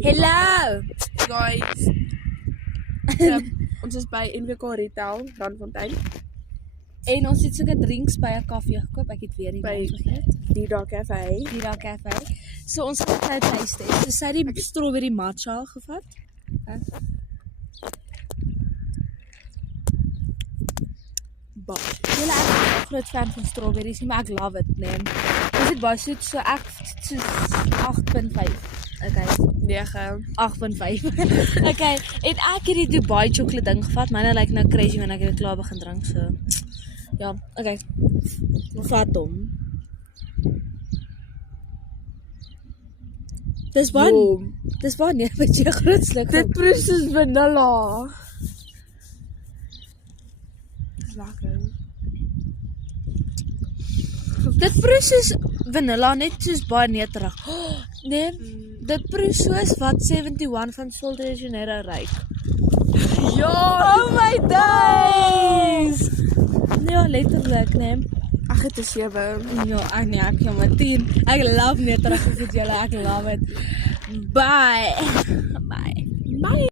Hello! Guys. Ons is by NWK Retail, Randfontein. En ons het soke drinks by 'n koffie gekoop. Ek het weer die By naam vergeet. Dida Cafe. Dida Cafe. So ons het nou taste test. So sy het die strawberry matcha gevat. Julle ek is 'n groot fan van strawberries nie, maar ek love it, nee. Dis dit baie soet, so ek so 8.5. Okay. 9. 8.5. Okay, en ek het die Dubai chocolate ding gevat. Myne lyk nou crazy wanneer ek dit klaar begin drink, so. Ja, okay. Vat hom. Dis baie nie, wat jy groot sluk. Dit proe soos vanilla. Dis lekker. Dit proe soos vanilla, net soos baie neterig. Oh, nee, dit proe soos wat 71 van Sol de Janeiro ruik. Ja! Oh my days! Ja, letterlik, nee. Ag, dit is 7. Ja, ek ja, maar 10. Ek love neterig goed julle, ek love it. Bye. Bye. Bye.